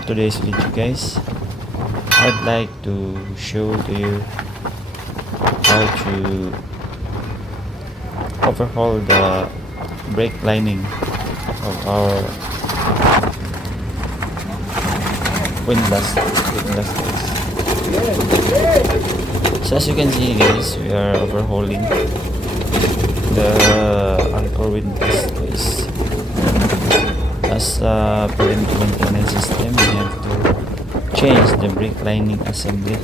For today's video, guys, I'd like to show to you how to overhaul the brake lining of our Windlass guys. So as you can see, guys, we are overhauling the anchor Windlass guys. As per maintenance system, we have to change the brake lining assembly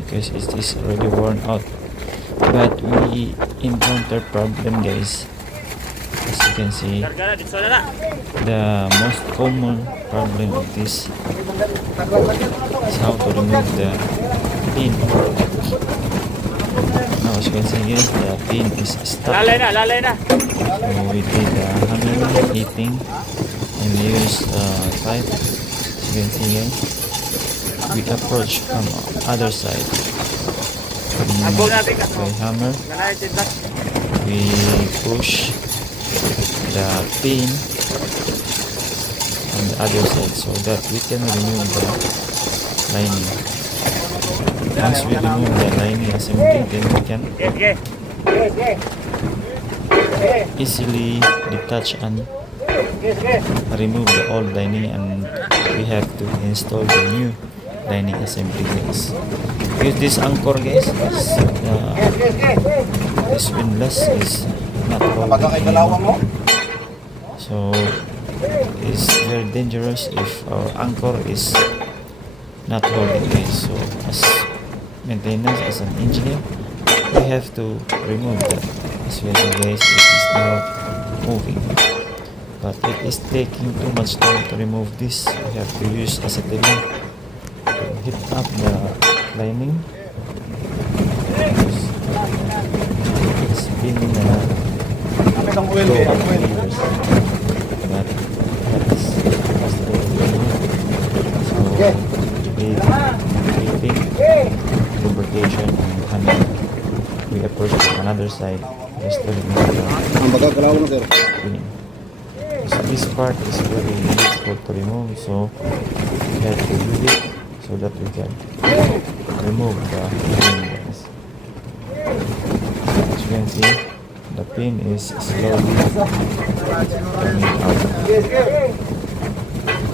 because it is already worn out. But we encounter problem, guys. As you can see, the most common problem of this is how to remove the pin. Now as you can see, guys, the pin is stuck. So we did hammer heating and we use pipe. As you can see, guys, we approach from other side. By hammer, we push the pin on the other side so that we can remove the lining. Once we remove the lining assembly, then we can easily detach and remove the old lining, and we have to install the new lining assembly, guys. Because this anchor, guys, this windlass is not holding anymore. So it's very dangerous if our anchor is not holding, guys. So as maintenance, as an engineer, we have to remove that. As you can see, guys, it is now moving, but it is taking too much time to remove this. We have to use acetylene to heat up the lining. It's been low on years, but that's possible to remove. So heating, lubrication, and handling. We approach from another side just to remove the pin. So this part is very difficult to remove, so we have to use it so that we can remove the pin, guys. As you can see, the pin is slowly coming out.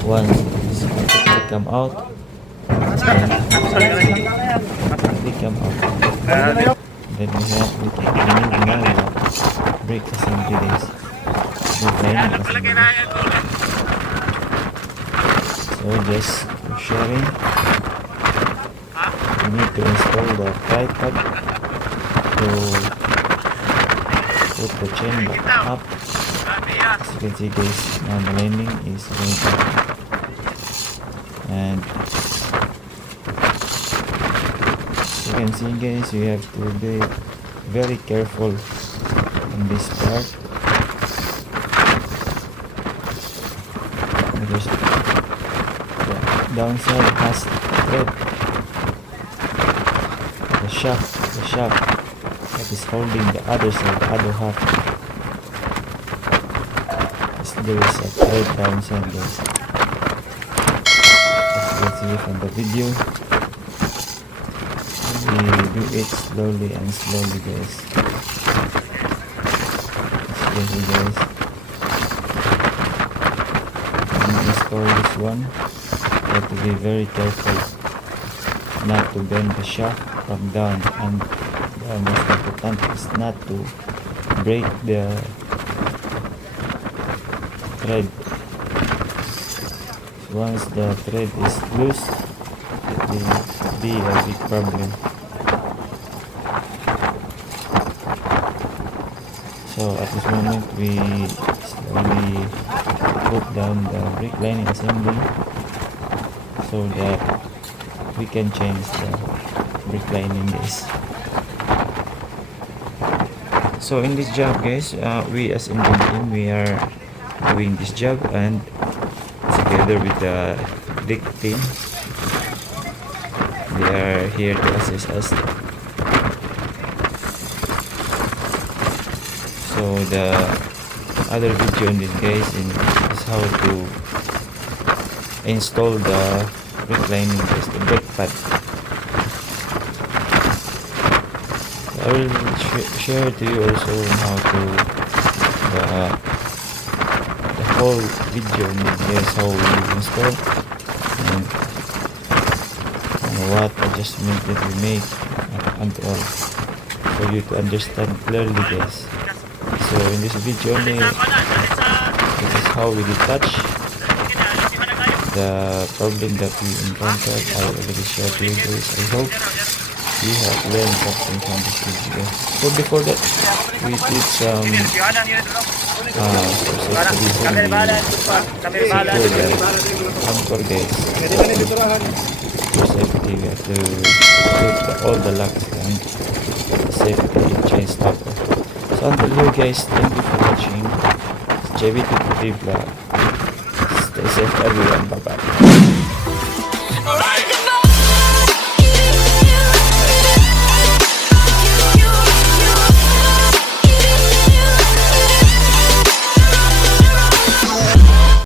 Once it come out, it come out. Then we can remove now the brake assembly, guys. Brake lining assembly. So just sharing, we need to install the tripod to put the chain back up. As you can see, guys, now the lining is going up, and as you can see, guys, you have to be very careful in this part because the downside has thread. The shaft that is holding the other side, the other half. There is a thread downside, guys. As you can see from the video, we do it slowly and slowly, guys. As you can see, guys, when you install this one, you have to be very careful not to bend the shaft from down, and the most important is not to break the thread. Once the thread is loose, it will be a big problem. So at this moment, we slowly put down the brake lining assembly so that we can change the brake lining, guys. So in this job, guys, we as engine team, we are doing this job, and together with the deck team, they are here to assist us. So the other video on this, guys, is how to install the reclining guys, the brake pad. I will share to you also how to the whole video. Here's how we install and what adjustment that we make and all, for you to understand clearly guys. So in this video only, this is how we detach. The problem that we encountered, I already shared to you guys. I hope you have learned something from this video. So before that, we did some anchor guys. For safety, we have to put all the locks and safety chain stopper. So until here guys, thank you for watching. It's JB Vlog. Stay safe everyone, bye bye.